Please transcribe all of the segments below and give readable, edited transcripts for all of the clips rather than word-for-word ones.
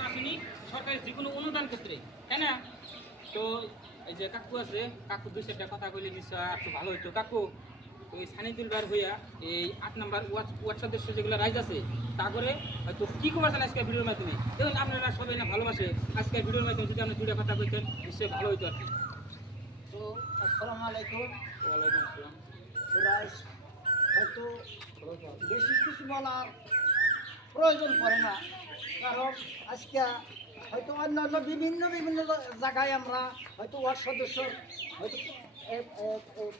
এখনো আসেনি সরকারের যে কোনো অনুদান ক্ষেত্রে, তাই না? তো এই যে কাকু আছে, কাকু দুই চারটা কথা কইলে নিশ্চয় একটু ভালো হইতো। কাকু ওই সানিদুল বার হইয়া এই 8 নাম্বার ওয়ার্ড সদস্য যেগুলো রাইজ আছে তা করে হয়তো কি খবর চান আজকে ভিডিওর মাধ্যমে, দেখুন আপনারা সবাই না ভালোবাসে, আজকে ভিডিওর মাধ্যমে যদি আপনি দুইটা কথা কইতেন নিশ্চয়ই ভালো হইতো আর কি। তো আসসালামু আলাইকুম। ওয়ালাইকুম আসসালাম। সুরাজ হয়তো বেশি কিছু বলার প্রয়োজন পড়ে না, কারণ আজকে হয়তো অন্যান্য বিভিন্ন বিভিন্ন জায়গায় আমরা হয়তো ওয়ার্ড সদস্য হয়তো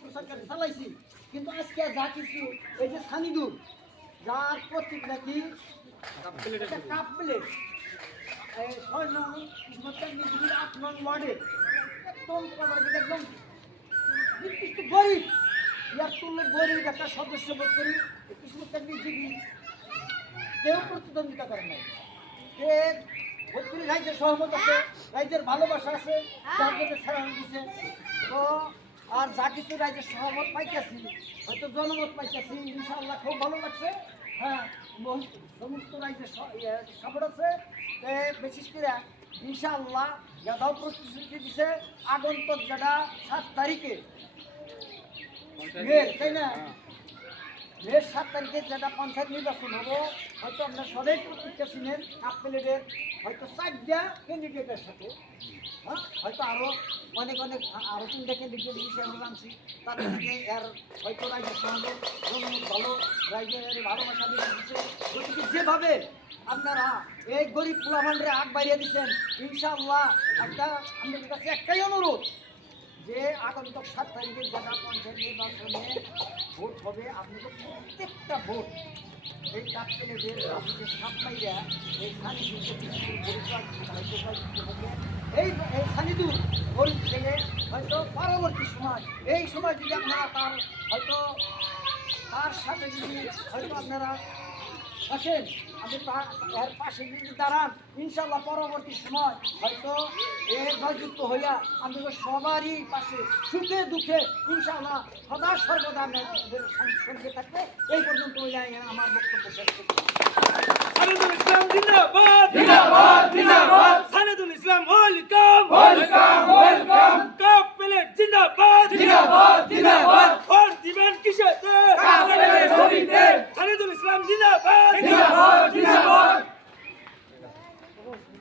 প্রচারকারী চালাইছি, কিন্তু আজকে যা কিছু এই যে সানিদুর যার প্রতীক নাকি একটা কাপ প্লেট 6 নং কিসমতের নিজের 8 নং ওয়ার্ডে একদম পদার্থ একদম নির্দিষ্ট গরিব ইয়ার তুললে গরিব একটা সদস্য বোধ করি কিসমতের নিজেকে কেউ প্রতিদ্বন্দ্বিতা করে নাই। সে ভোটপুরি রাজ্যের সহমত আছে, রাজ্যের ভালোবাসা আছে, যার জন্য ছাড়া দিচ্ছে। তো আর যা কিছু রাজ্যের সহমত পাইতেছি, হয়তো জনমত পাইতেছি, ইনশাআল্লাহ খুব ভালো লাগছে। হ্যাঁ, সমস্ত রাজ্যের সাপোর্ট আছে। বিশেষ করে ইনশাআল্লাহ যারাও প্রতিশ্রুতি দিছে আগন্তক যেটা 7 তারিখে তাই না, মেয়ের 7 তারিখে যেটা পঞ্চায়েত নির্বাচন হবো, হয়তো আমরা সবাই প্রত্যেকটা সিনের আপেলের হয়তো 4টা ক্যান্ডিডেটের সাথে, হ্যাঁ হয়তো আরও অনেক আরও 3টা ক্যান্ডিডেট হিসেবে আমরা জানছি, তাদের থেকে এর হয়তো রাজ্যের সঙ্গে জনমত ভালো, রাজ্যের ভালোবাসা দিয়ে দিচ্ছে। গতিকে যেভাবে আপনারা এই গরিব পোলাভান্ডরে আগ বাড়িয়ে দিচ্ছেন, ইনশাআল্লাহ একটা আমাদের কাছে একটাই অনুরোধ যে আগন্তক 7 তারিখে যারা পঞ্চায়েত নির্বাচনে ভোট হবে, আপনাদের প্রত্যেকটা ভোট এই কাপড়েদের আপনাদের সাপ্লাইয়া এই এই সানিদুর গরিব ছেলে হয়তো পরবর্তী সময় এই সময় যদি আপনারা তার হয়তো তার সাথে যদি হয়তো আপনারা আসেন, আপনি এর পাশে যদি দাঁড়ান, ইনশাল্লাহ পরবর্তী সময় হয়তো এর জয়যুক্ত হইয়া আমাদের সবারই পাশে সুখে দুঃখে ইনশাল্লাহ সদা সর্বদা আমাদের সঙ্গে থাকবে। এই পর্যন্ত আমার বক্তব্য শেষ করছি। সানিদুল ইসলাম জিন্দাবাদ, জিন্দাবাদ, জিন্দাবাদ। Sanidul Islam welcome, welcome, welcome. Cup plate জিন্দাবাদ, জিন্দাবাদ, জিন্দাবাদ।